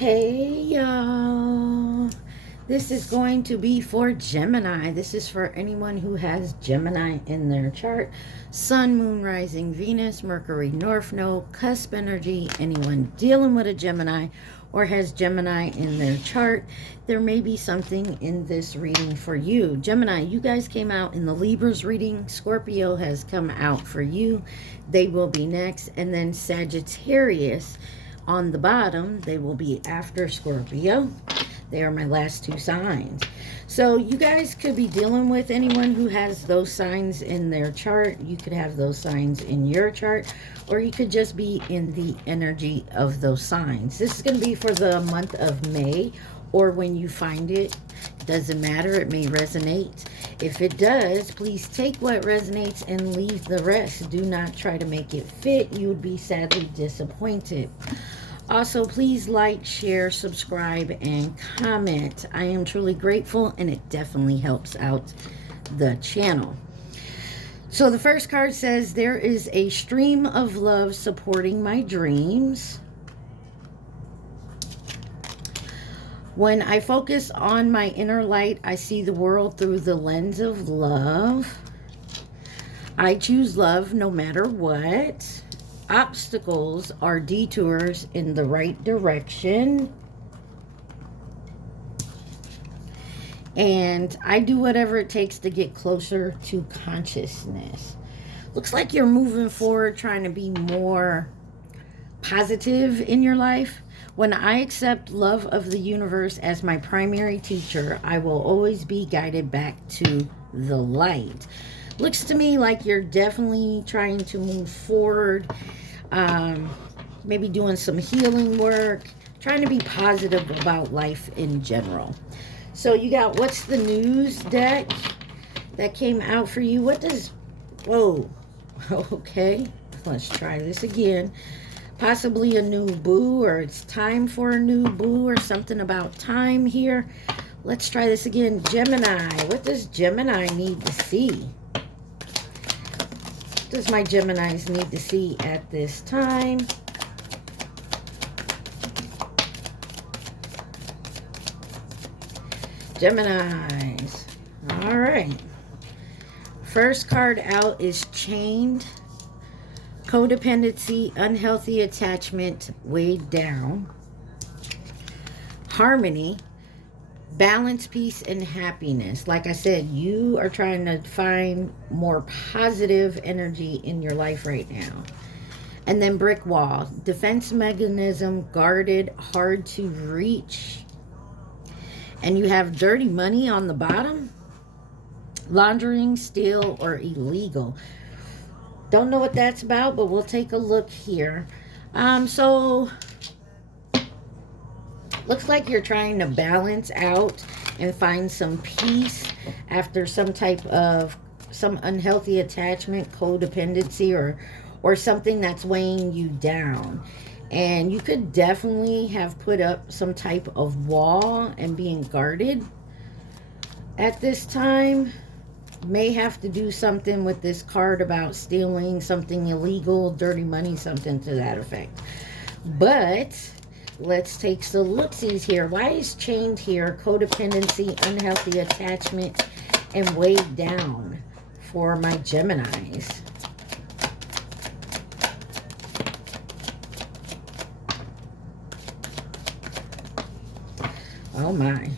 Hey y'all, this is going to be for Gemini. This is for anyone who has Gemini in their chart. Sun, Moon, Rising, Venus, Mercury, North Node, cusp energy. Anyone dealing with a Gemini or has Gemini in their chart, there may be something in this reading for you. Gemini, you guys came out in the Libras reading. Scorpio has come out for you. They will be next. And then Sagittarius on the bottom, they will be after Scorpio. They are my last two signs. So you guys could be dealing with anyone who has those signs in their chart. You could have those signs in your chart, or you could just be in the energy of those signs. This is going to be for the month of May, or when you find it. Doesn't matter, it may resonate. If it does, please take what resonates and leave the rest. Do not try to make it fit. You would be sadly disappointed. Also, please like, share, subscribe, and comment. I am truly grateful, and it definitely helps out the channel. So the first card says, there is a stream of love supporting my dreams. When I focus on my inner light, I see the world through the lens of love. I choose love no matter what. Obstacles are detours in the right direction. And I do whatever it takes to get closer to consciousness. Looks like you're moving forward, trying to be more positive in your life. When I accept love of the universe as my primary teacher, I will always be guided back to the light. Looks to me like you're definitely trying to move forward, maybe doing some healing work, trying to be positive about life in general. So you got What's the News deck that came out for you. What does, whoa, okay, let's try this again. Possibly a new boo, or it's time for a new boo, or something about time here. Let's try this again. Gemini, what does Gemini need to see? Does my Geminis need to see at this time? Geminis. All right. First card out is Chained. Codependency, unhealthy attachment, weighed down. Harmony. Balance, peace, and happiness. Like I said, you are trying to find more positive energy in your life right now. And then Brick Wall. Defense mechanism, guarded, hard to reach. And you have dirty money on the bottom. Laundering, steal, or illegal. Don't know what that's about, but we'll take a look here. So looks like you're trying to balance out and find some peace after some unhealthy attachment, codependency, or something that's weighing you down. And you could definitely have put up some type of wall and being guarded at this time. May have to do something with this card about stealing, something illegal, dirty money, something to that effect. But let's take some looksies here. Why is Chained here? Codependency, unhealthy attachment, and weighed down for my Geminis. Oh my.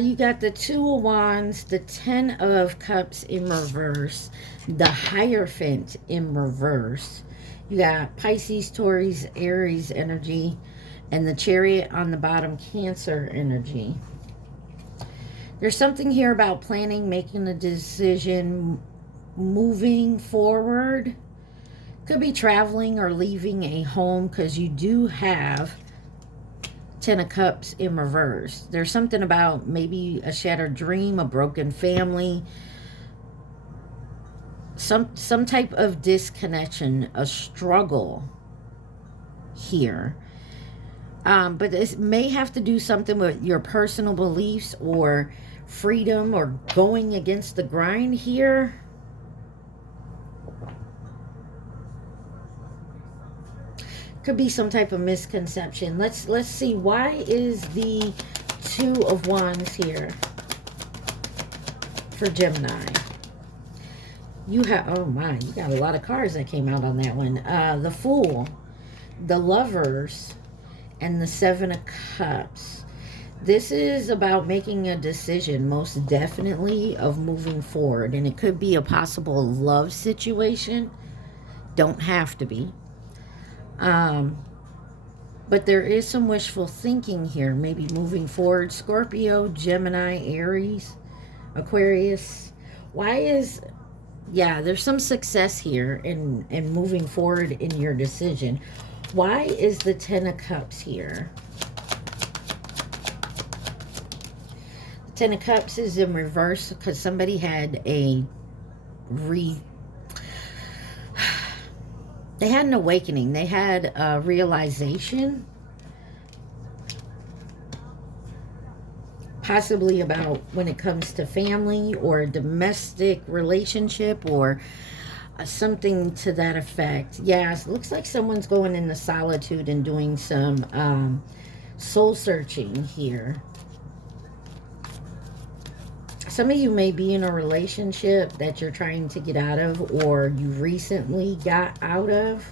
You got the Two of Wands, the Ten of Cups in reverse, the Hierophant in reverse. You got Pisces, Taurus, Aries energy, and the Chariot on the bottom, Cancer energy. There's something here about planning, making a decision, moving forward. Could be traveling or leaving a home, because you do have Ten of Cups in reverse. There's something about maybe a shattered dream, a broken family, some type of disconnection, a struggle here. But this may have to do something with your personal beliefs or freedom or going against the grind here. Could be some type of misconception. Let's see. Why is the Two of Wands here for Gemini? You have, oh my, you got a lot of cards that came out on that one. The Fool, the Lovers, and the Seven of Cups. This is about making a decision, most definitely, of moving forward. And it could be a possible love situation. Don't have to be. But there is some wishful thinking here. Maybe moving forward. Scorpio, Gemini, Aries, Aquarius. Why is... Yeah, there's some success here in moving forward in your decision. Why is the Ten of Cups here? The Ten of Cups is in reverse because somebody had they had an awakening. They had a realization. Possibly about when it comes to family or a domestic relationship or something to that effect. Yes, looks like someone's going into solitude and doing some soul searching here. Some of you may be in a relationship that you're trying to get out of, or you recently got out of.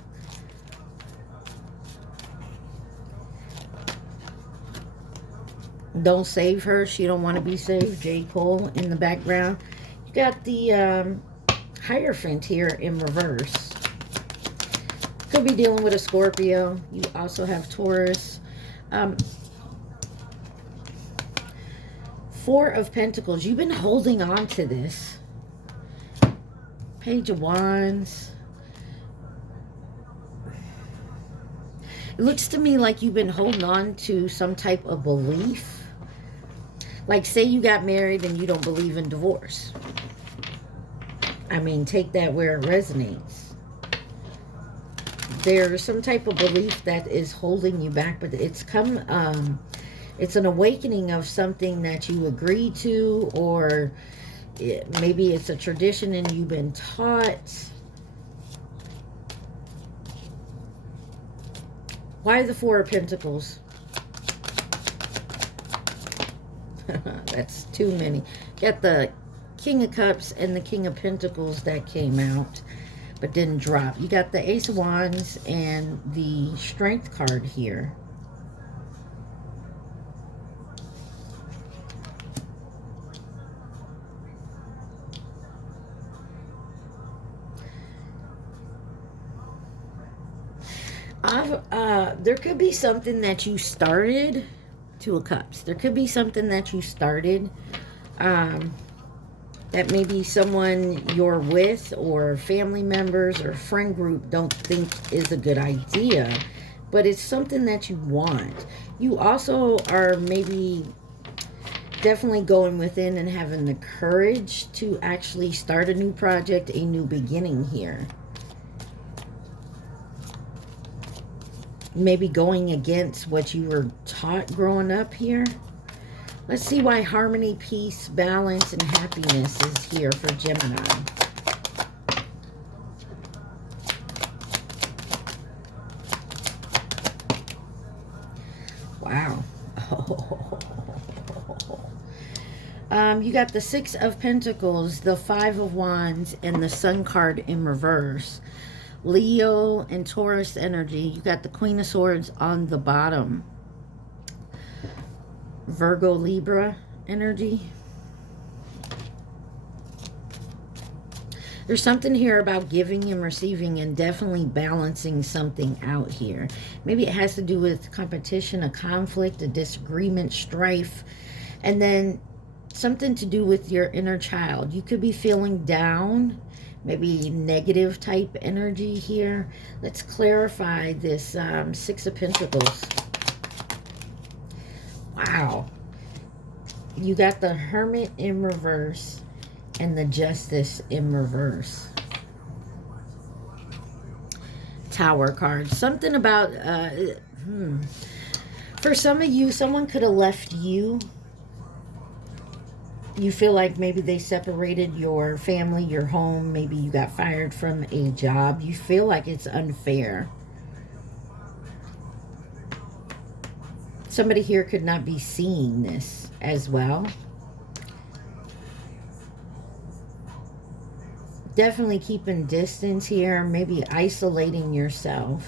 Don't save her. She don't want to be saved. J. Cole in the background. You got the Hierophant here in reverse. Could be dealing with a Scorpio. You also have Taurus. Four of Pentacles. You've been holding on to this. Page of Wands. It looks to me like you've been holding on to some type of belief. Like, say you got married and you don't believe in divorce. I mean, take that where it resonates. There's some type of belief that is holding you back, but it's it's an awakening of something that you agreed to, or maybe it's a tradition and you've been taught. Why the Four of Pentacles? That's too many. Got the King of Cups and the King of Pentacles that came out but didn't drop. You got the Ace of Wands and the Strength card here. There could be something that you started. Two of Cups. There could be something that you started that maybe someone you're with or family members or friend group don't think is a good idea, but it's something that you want. You also are maybe definitely going within and having the courage to actually start a new project, a new beginning here. Maybe going against what you were taught growing up here. Let's see why harmony, peace, balance, and happiness is here for Gemini. Wow. You got the Six of Pentacles, the Five of Wands, and the Sun card in reverse. Leo and Taurus energy. You got the Queen of Swords on the bottom. Virgo, Libra energy. There's something here about giving and receiving and definitely balancing something out here. Maybe it has to do with competition, a conflict, a disagreement, strife, and then something to do with your inner child. You could be feeling down. Maybe negative type energy here. Let's clarify this Six of Pentacles. Wow. You got the Hermit in reverse and the Justice in reverse. Tower card. Something about, for some of you, someone could have left you. You feel like maybe they separated your family, your home. Maybe you got fired from a job. You feel like it's unfair. Somebody here could not be seeing this as well. Definitely keeping distance here, maybe isolating yourself.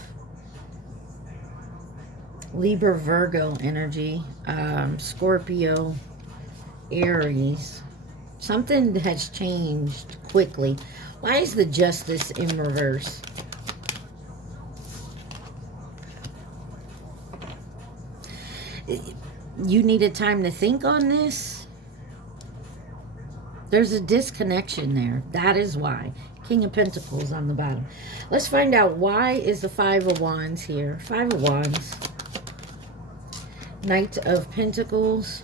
Libra, Virgo energy, Scorpio, Aries. Something has changed quickly. Why is the Justice in reverse? You needed time to think on this? There's a disconnection there. That is why. King of Pentacles on the bottom. Let's find out why is the Five of Wands here. Five of Wands. Knight of Pentacles.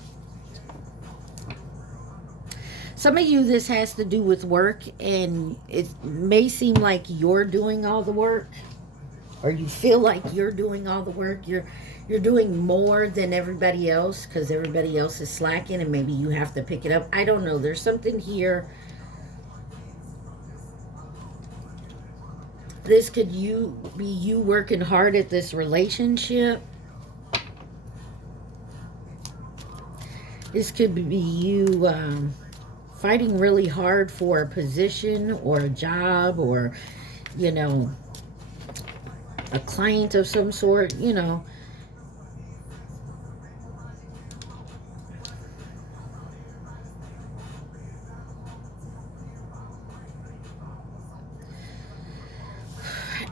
Some of you, this has to do with work, and it may seem like you're doing all the work, or you feel like you're doing all the work. You're doing more than everybody else because everybody else is slacking, and maybe you have to pick it up. I don't know. There's something here. This could be you working hard at this relationship. This could be you fighting really hard for a position or a job, or, you know, a client of some sort, you know.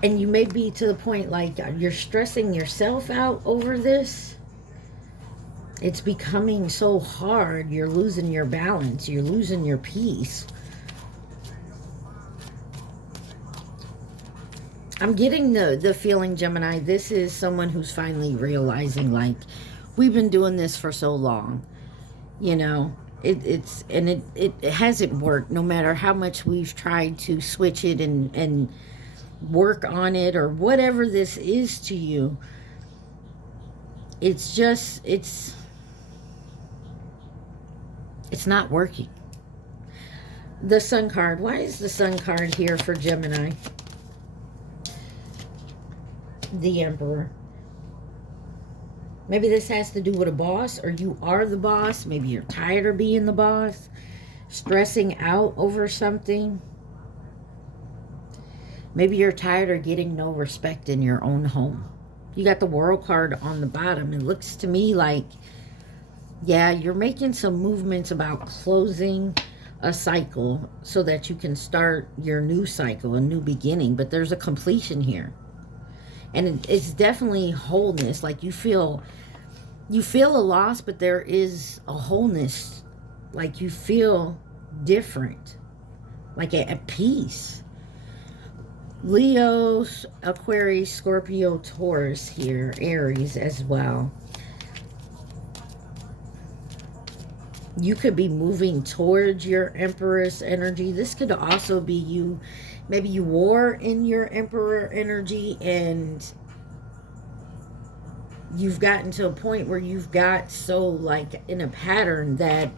And you may be to the point like you're stressing yourself out over this. It's becoming so hard. You're losing your balance. You're losing your peace. I'm getting the feeling, Gemini, this is someone who's finally realizing, like, we've been doing this for so long. You know, it hasn't worked, no matter how much we've tried to switch it and work on it, or whatever this is to you. It's just, it's not working. The Sun card. Why is the Sun card here for Gemini? The Emperor. Maybe this has to do with a boss, or you are the boss. Maybe you're tired of being the boss, stressing out over something. Maybe you're tired of getting no respect in your own home. You got the World card on the bottom. It looks to me like, yeah, you're making some movements about closing a cycle so that you can start your new cycle, a new beginning. But there's a completion here. And it's definitely wholeness. Like you feel a loss, but there is a wholeness. Like you feel different. Like at peace. Leo, Aquarius, Scorpio, Taurus here. Aries as well. You could be moving towards your Empress energy. This could also be you. Maybe you were in your Emperor energy and you've gotten to a point where you've got so like in a pattern that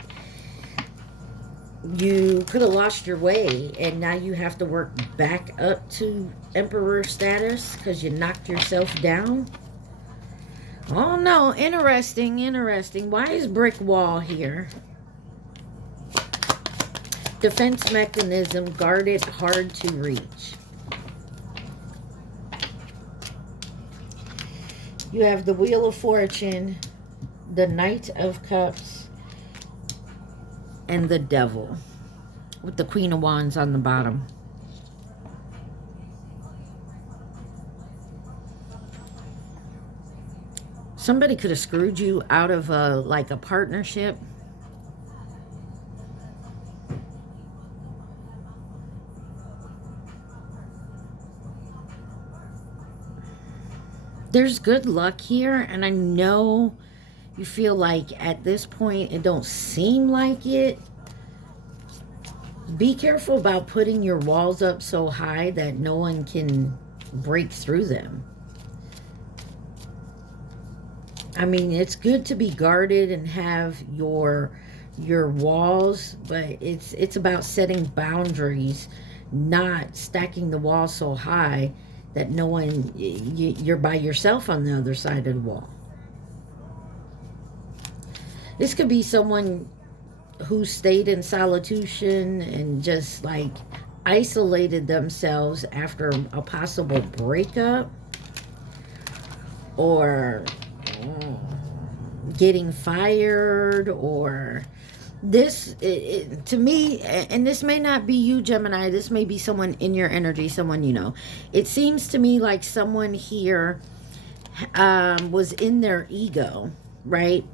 you could have lost your way, and now you have to work back up to Emperor status because you knocked yourself down. Oh no, interesting, interesting. Why is brick wall here? Defense mechanism, guarded, hard to reach. You have the Wheel of Fortune, the Knight of Cups, and the Devil, with the Queen of Wands on the bottom. Somebody could have screwed you out of like a partnership. There's good luck here, and I know you feel like at this point it don't seem like it. Be careful about putting your walls up so high that no one can break through them. I mean, it's good to be guarded and have your walls, but it's about setting boundaries, not stacking the wall so high that no one, you're by yourself on the other side of the wall. This could be someone who stayed in solitude and just like isolated themselves after a possible breakup, or getting fired, or this, to me, and this may not be you, Gemini, this may be someone in your energy, someone you know. It seems to me like someone here was in their ego, right?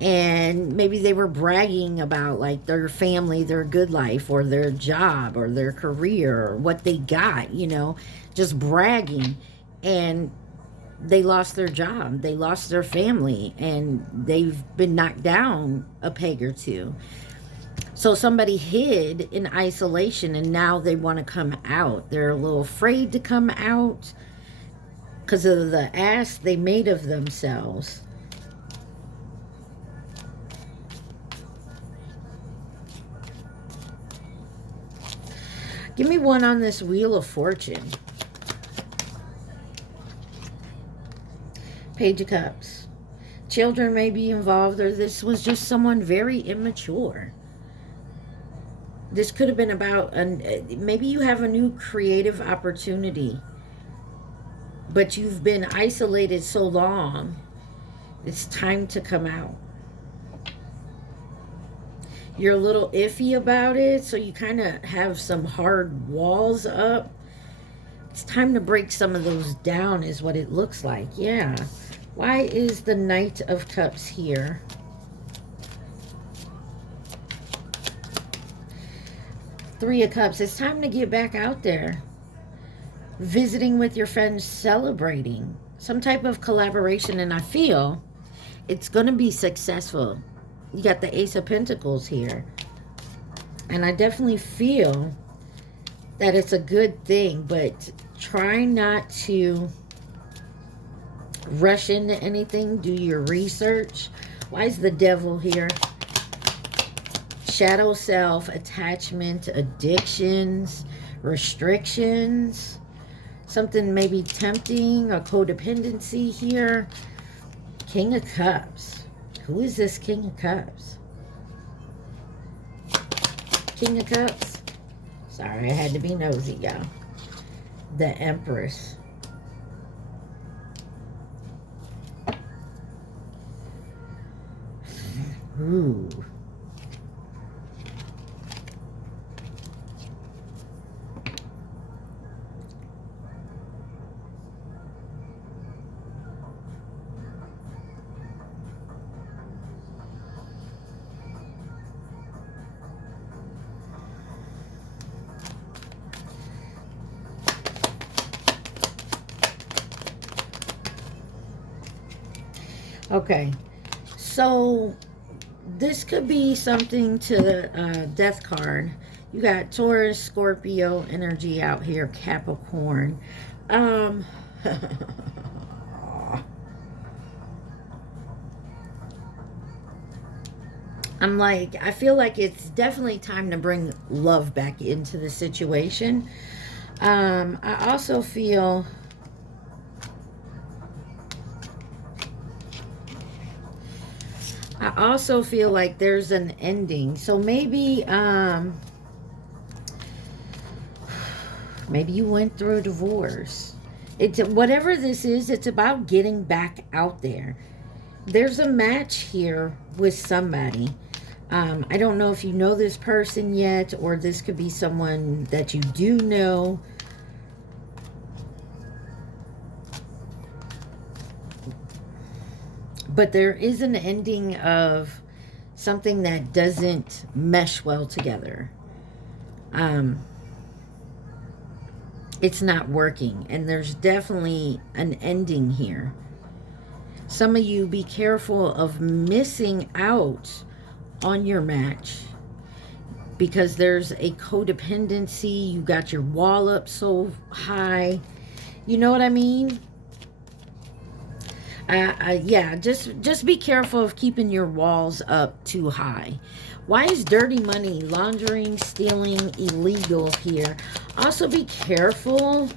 And maybe they were bragging about like their family, their good life, or their job, or their career, or what they got, you know, just bragging. And they lost their job, they lost their family, and they've been knocked down a peg or two. So somebody hid in isolation, and now they want to come out. They're a little afraid to come out because of the ass they made of themselves. Give me one on this Wheel of Fortune. Page of Cups. Children may be involved, or this was just someone very immature. This could have been about, maybe you have a new creative opportunity, but you've been isolated so long, it's time to come out. You're a little iffy about it, so you kind of have some hard walls up. It's time to break some of those down is what it looks like. Yeah. Why is the Knight of Cups here? Three of Cups. It's time to get back out there. Visiting with your friends, celebrating. Some type of collaboration, and I feel it's going to be successful. You got the Ace of Pentacles here. And I definitely feel that it's a good thing, but try not to rush into anything. Do your research. Why is the Devil here? Shadow self, attachment, addictions, restrictions. Something maybe tempting, a codependency here. King of Cups. Who is this King of Cups? King of Cups? Sorry, I had to be nosy, y'all. The Empress. Ooh. Okay, so this could be something to the Death card. You got Taurus, Scorpio energy out here, Capricorn. I'm like, I feel like it's definitely time to bring love back into the situation. I also feel like there's an ending. So maybe maybe you went through a divorce. It's whatever this is, it's about getting back out there. There's a match here with somebody. I don't know if you know this person yet, or this could be someone that you do know. But there is an ending of something that doesn't mesh well together. It's not working. And there's definitely an ending here. Some of you, be careful of missing out on your match, because there's a codependency. You got your wall up so high. You know what I mean? Yeah, just be careful of keeping your walls up too high. Why is dirty money, laundering, stealing illegal here? Also be careful.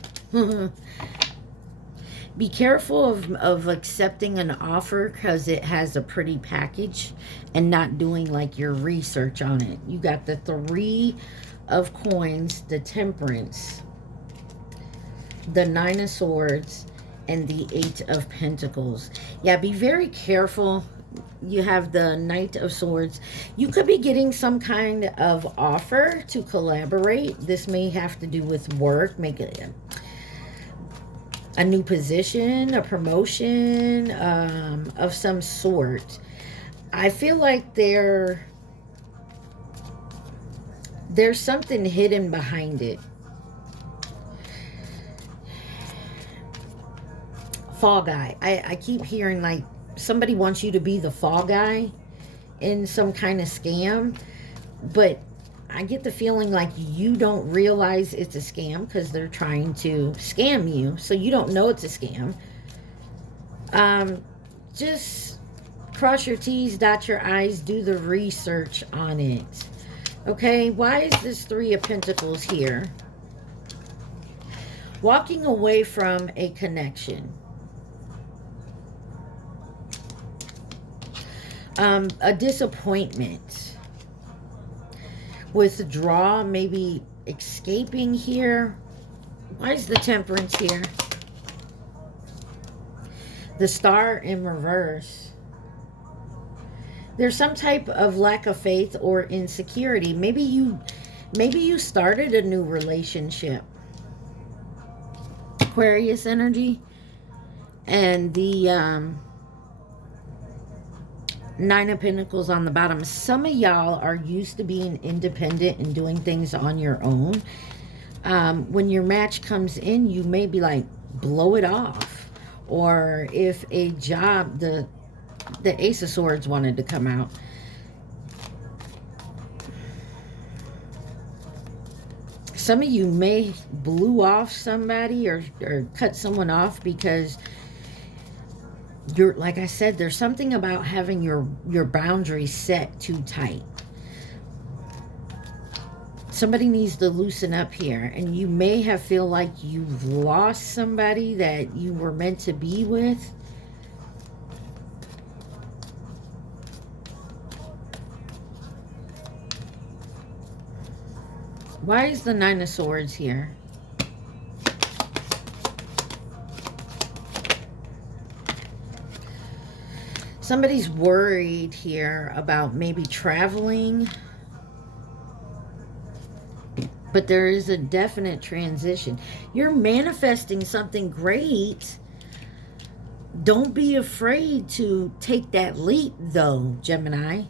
Be careful of accepting an offer because it has a pretty package and not doing like your research on it. You got the Three of Coins, the Temperance, the Nine of Swords, and the Eight of Pentacles. Yeah, be very careful. You have the Knight of Swords. You could be getting some kind of offer to collaborate. This may have to do with work, make it a new position, a promotion of some sort. I feel like there's something hidden behind it. Fall guy. I keep hearing like somebody wants you to be the fall guy in some kind of scam, but I get the feeling like you don't realize it's a scam because they're trying to scam you, so you don't know it's a scam. Just cross your T's, dot your I's, do the research on it. Okay, why is this Three of Pentacles here? Walking away from a connection. A disappointment. Withdraw, maybe escaping here. Why is the Temperance here? The Star in reverse. There's some type of lack of faith or insecurity. Maybe you started a new relationship. Aquarius energy. And the Nine of Pentacles on the bottom. Some of y'all are used to being independent and doing things on your own. When your match comes in, you may be like, blow it off. Or if a job, the Ace of Swords wanted to come out. Some of you may blew off somebody or cut someone off because you're, like I said, there's something about having your boundaries set too tight. Somebody needs to loosen up here, and you may have feel like you've lost somebody that you were meant to be with. Why is the Nine of Swords here? Somebody's worried here about maybe traveling. But there is a definite transition. You're manifesting something great. Don't be afraid to take that leap, though, Gemini.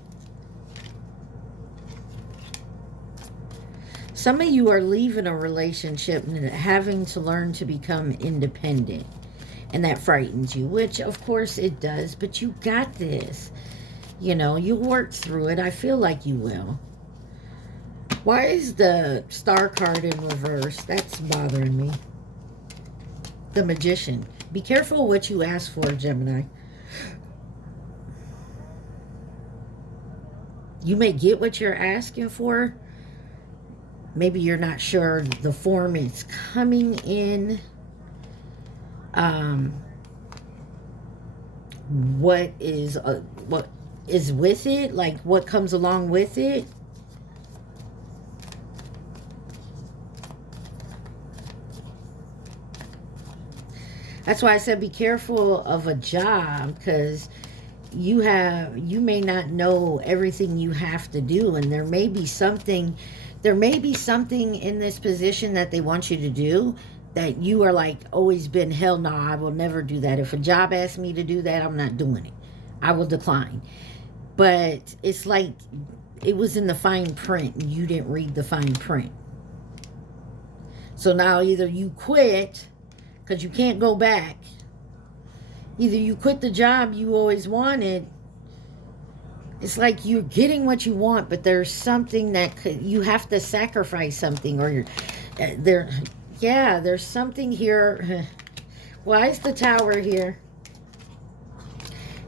Some of you are leaving a relationship and having to learn to become independent. And that frightens you, which of course it does, but you got this. You know, you'll work through it. I feel like you will. Why is the Star card in reverse? That's bothering me. The Magician. Be careful what you ask for, Gemini. You may get what you're asking for. Maybe you're not sure the form is coming in. What is with it, like what comes along with it. That's why I said be careful of a job, because you may not know everything you have to do, and there may be something in this position that they want you to do that you are like always been, hell no, I will never do that. If a job asks me to do that, I'm not doing it. I will decline. But it's like it was in the fine print and you didn't read the fine print. So now either you quit because you can't go back. Either you quit the job you always wanted. It's like you're getting what you want, but there's something that you have to sacrifice something, or you're yeah, there's something here. Why is the Tower here?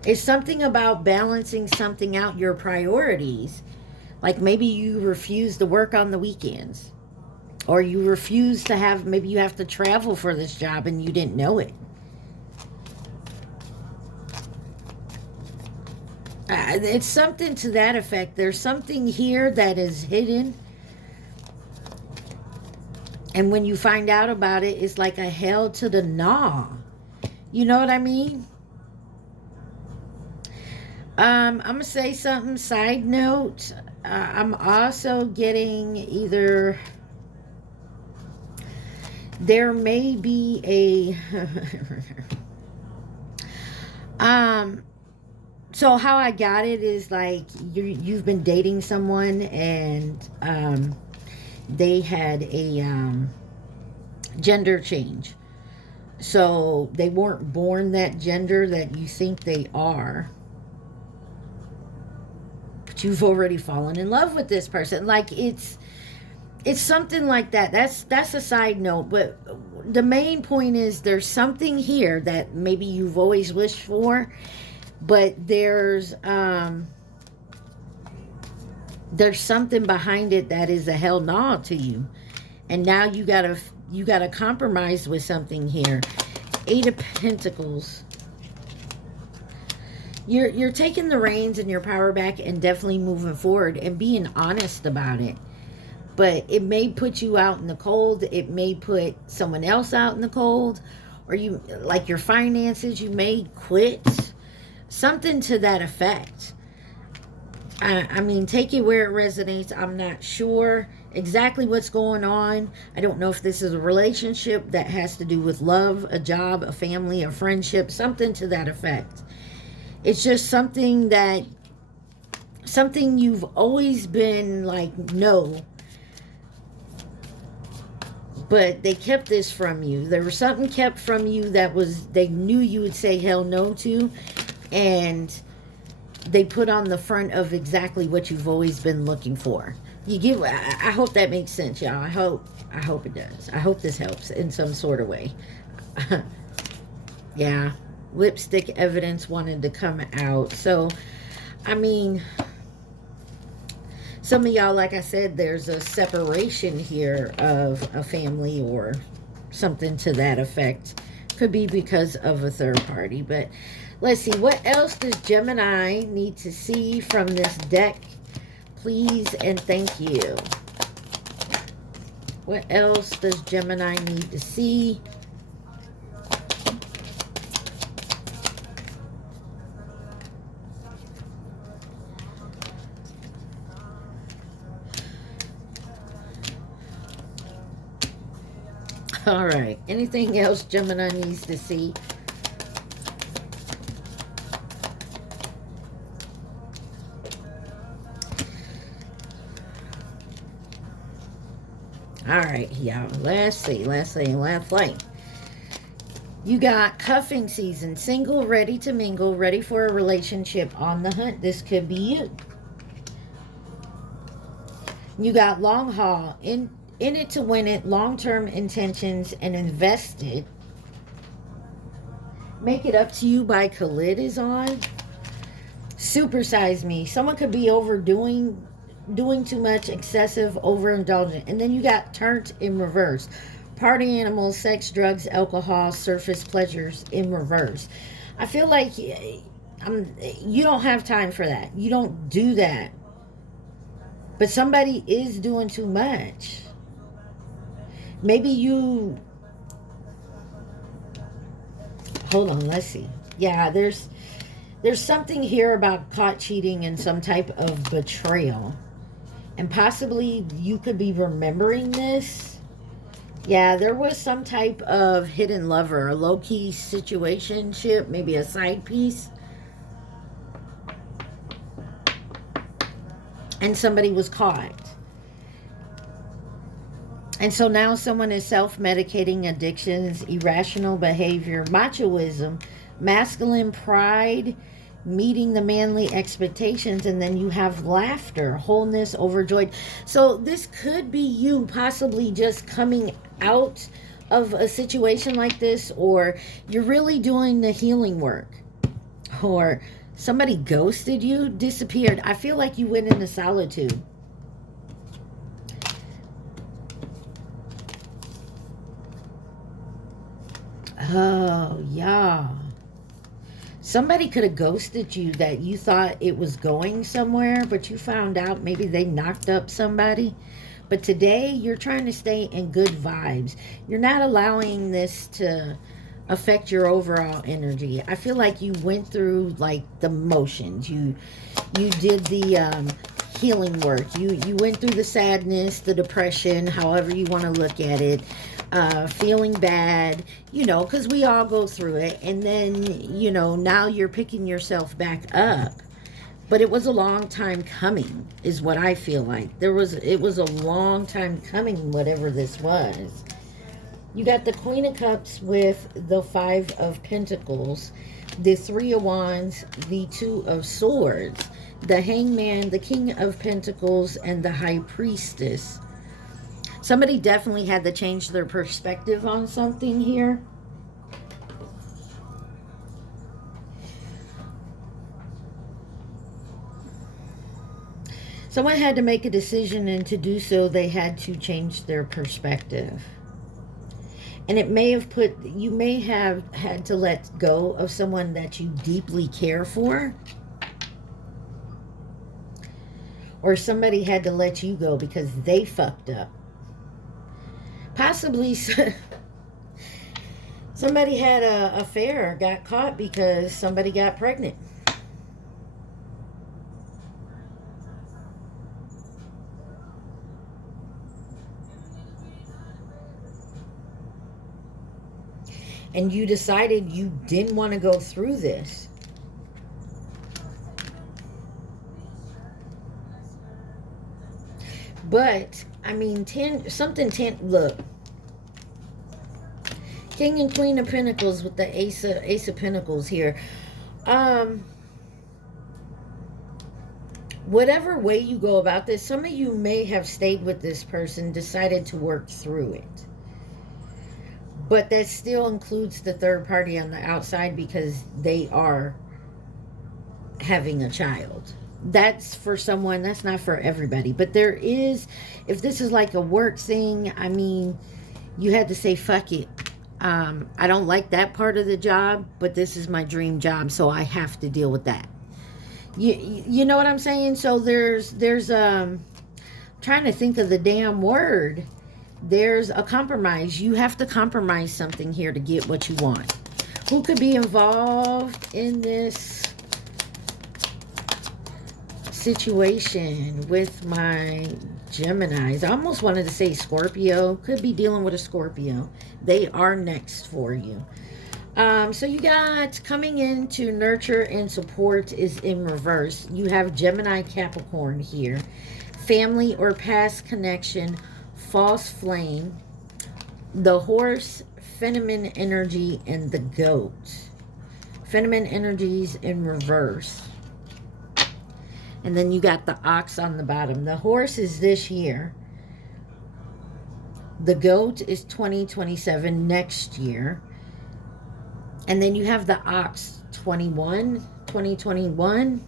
It's something about balancing something out, your priorities. Like maybe you refuse to work on the weekends. Or you refuse to have, maybe you have to travel for this job and you didn't know it. It's something to that effect. There's something here that is hidden. And when you find out about it, it's like a hell to the gnaw. You know what I mean? I'm going to say something, side note. I'm also getting either... There may be a... So how I got it is like you've been dating someone and they had a gender change. So they weren't born that gender that you think they are. But you've already fallen in love with this person. Like it's something like that. That's a side note. But the main point is there's something here that maybe you've always wished for. But there's something behind it that is a hell no to you. And now you gotta compromise with something here. 8 of Pentacles. You're taking the reins and your power back and definitely moving forward and being honest about it. But it may put you out in the cold. It may put someone else out in the cold. Or you, like your finances, you may quit. Something to that effect. I mean, take it where it resonates. I'm not sure exactly what's going on. I don't know if this is a relationship that has to do with love, a job, a family, a friendship, something to that effect. It's just something you've always been like, no. But they kept this from you. There was something kept from you that was, they knew you would say hell no to. And they put on the front of exactly what you've always been looking for. I hope that makes sense, y'all. I hope it does. I hope this helps in some sort of way. Yeah. Lipstick evidence wanted to come out. So, I mean, some of y'all, like I said, there's a separation here of a family or something to that effect. Could be because of a third party, but let's see. What else does Gemini need to see from this deck? Please and thank you. What else does Gemini need to see? All right. Anything else Gemini needs to see? All right, y'all. Last flight. You got cuffing season, single, ready to mingle, ready for a relationship, on the hunt. This could be you. You got long haul, in it to win it, long-term intentions, and invested. Make It Up to You by Khalid is on. Supersize Me. Someone could be doing too much, excessive, overindulgent. And then you got turned in reverse. Party animals, sex, drugs, alcohol, surface pleasures in reverse. I feel like you don't have time for that. You don't do that. But somebody is doing too much. Maybe you... Hold on, let's see. Yeah, there's something here about caught cheating and some type of betrayal. And possibly you could be remembering this. Yeah, there was some type of hidden lover, a low-key situationship, maybe a side piece. And somebody was caught. And so now someone is self-medicating addictions, irrational behavior, machoism, masculine pride, meeting the manly expectations, and then you have laughter, wholeness, overjoyed. So this could be you possibly just coming out of a situation like this, or you're really doing the healing work, or somebody ghosted you, disappeared. I feel like you went into solitude. Oh, yeah. Somebody could have ghosted you that you thought it was going somewhere, but you found out maybe they knocked up somebody. But today, you're trying to stay in good vibes. You're not allowing this to affect your overall energy. I feel like you went through like the motions. You did the healing work. You went through the sadness, the depression, however you want to look at it. Feeling bad, you know, because we all go through it. And then, you know, now you're picking yourself back up. But it was a long time coming, is what I feel like. It was a long time coming, whatever this was. You got the Queen of Cups with the Five of Pentacles, the Three of Wands, the Two of Swords, the Hangman, the King of Pentacles, and the High Priestess. Somebody definitely had to change their perspective on something here. Someone had to make a decision, and to do so, they had to change their perspective. And it may have you may have had to let go of someone that you deeply care for. Or somebody had to let you go because they fucked up. Possibly somebody had an affair, got caught because somebody got pregnant. And you decided you didn't want to go through this. But, I mean, look. King and Queen of Pentacles with the Ace of Pentacles here. Whatever way you go about this, some of you may have stayed with this person, decided to work through it. But that still includes the third party on the outside because they are having a child. That's for someone, that's not for everybody. But there is, if this is like a work thing, I mean, you had to say, fuck it. I don't like that part of the job, but this is my dream job, so I have to deal with that. You know what I'm saying? So there's trying to think of the damn word. There's a compromise. You have to compromise something here to get what you want. Who could be involved in this situation with my Geminis? I almost wanted to say Scorpio. Could be dealing with a Scorpio. They are next for you. So you got coming in to nurture and support is in reverse. You have Gemini Capricorn here. Family or past connection. False flame, the horse, feminine energy, and the goat. Feminine energies in reverse. And then you got the ox on the bottom. The horse is this year. The goat is 2027 next year. And then you have the ox 2021.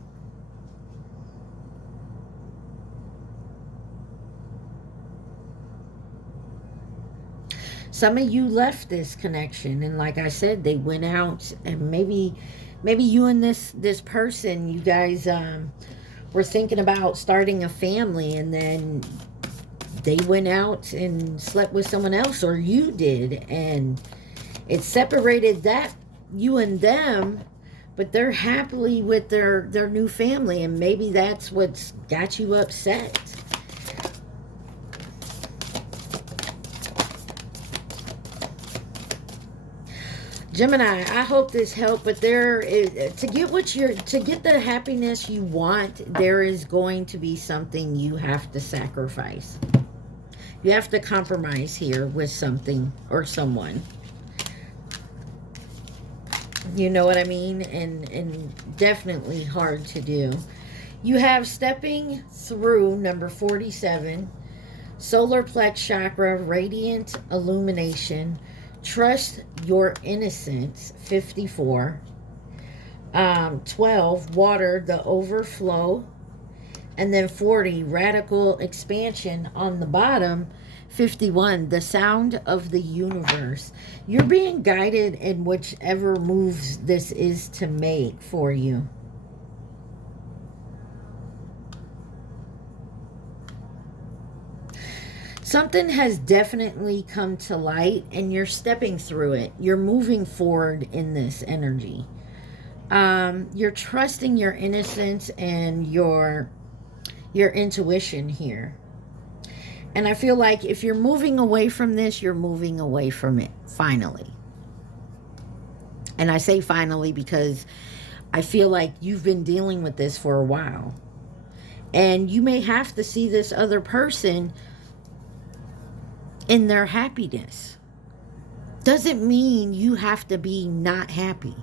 Some of you left this connection, and like I said, they went out, and maybe you and this person, you guys were thinking about starting a family, and then they went out and slept with someone else, or you did, and it separated that you and them, but they're happily with their new family, and maybe that's what's got you upset. Gemini, I hope this helped, but there is, to get the happiness you want, there is going to be something you have to sacrifice. You have to compromise here with something or someone. You know what I mean? And definitely hard to do. You have stepping through number 47, solar plex chakra, radiant illumination. Trust your innocence, 54. 12, water, the overflow. And then 40, radical expansion on the bottom. 51, the sound of the universe. You're being guided in whichever moves this is to make for you. Something has definitely come to light and you're stepping through it. You're moving forward in this energy. You're trusting your innocence and your intuition here. And I feel like if you're moving away from this, you're moving away from it, finally. And I say finally because I feel like you've been dealing with this for a while. And you may have to see this other person in their happiness. Doesn't mean you have to be not happy.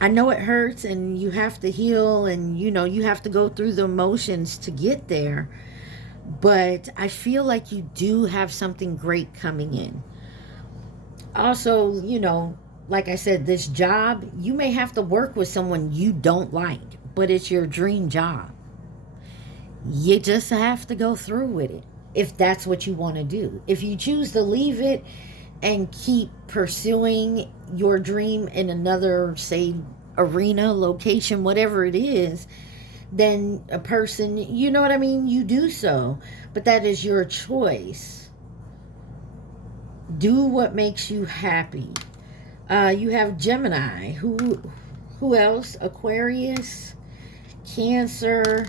I know it hurts and you have to heal and, you know, you have to go through the emotions to get there. But I feel like you do have something great coming in. Also, you know, like I said, this job, you may have to work with someone you don't like, but it's your dream job. You just have to go through with it if that's what you want to do. If you choose to leave it and keep pursuing your dream in another, say, arena, location, whatever it is, then a person, you know what I mean, you do so. But that is your choice. Do what makes you happy. You have Gemini. Who else? Aquarius, Cancer,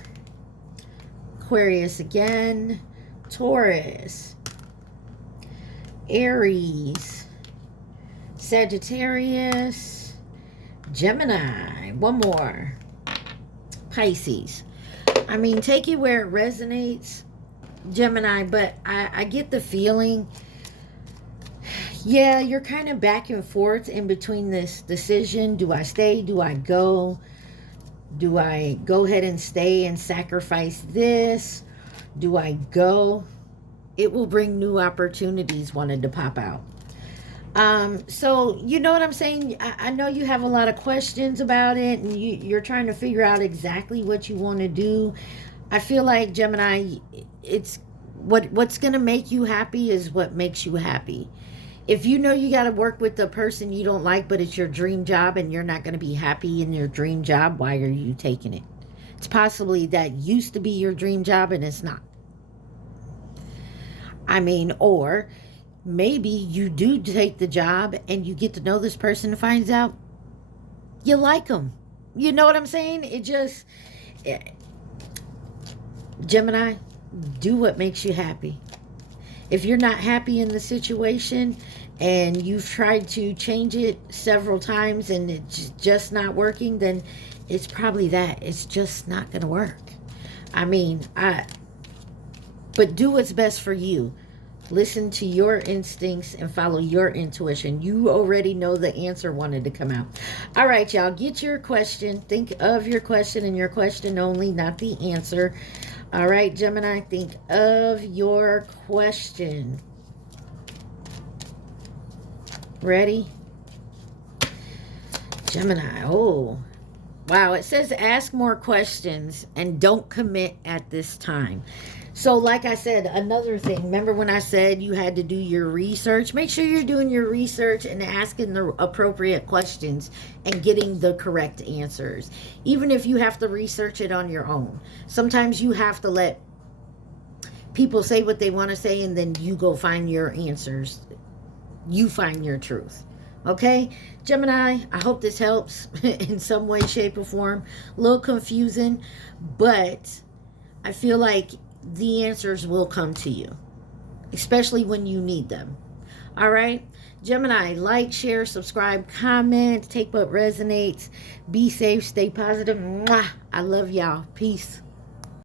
Aquarius again, Taurus, Aries, Sagittarius, Gemini, one more, Pisces. I mean, take it where it resonates, Gemini, but I get the feeling, yeah, you're kind of back and forth in between this decision. Do I stay? Do I go? Do I go ahead and stay and sacrifice this? Do I go? It will bring new opportunities wanted to pop out. So, you know what I'm saying? I know you have a lot of questions about it and you're trying to figure out exactly what you want to do. I feel like, Gemini, it's what's going to make you happy is what makes you happy. If you know you got to work with the person you don't like, but it's your dream job and you're not going to be happy in your dream job, why are you taking it? It's possibly that used to be your dream job and it's not. I mean, or maybe you do take the job and you get to know this person and finds out you like them. You know what I'm saying? Gemini, do what makes you happy. If you're not happy in the situation and you've tried to change it several times and it's just not working, then it's probably that. It's just not going to work. I mean, but do what's best for you. Listen to your instincts and follow your intuition. You already know the answer wanted to come out. All right, y'all, get your question. Think of your question and your question only, not the answer. All right, Gemini, think of your question. Ready? Gemini, oh, wow. It says ask more questions and don't commit at this time. So like I said, another thing, remember when I said you had to do your research? Make sure you're doing your research and asking the appropriate questions and getting the correct answers. Even if you have to research it on your own. Sometimes you have to let people say what they want to say and then you go find your answers. You find your truth. Okay? Gemini, I hope this helps in some way, shape, or form. A little confusing, but I feel like the answers will come to you, especially when you need them. All right, Gemini, like, share, subscribe, comment, take what resonates. Be safe, stay positive. Mwah! I love y'all. Peace.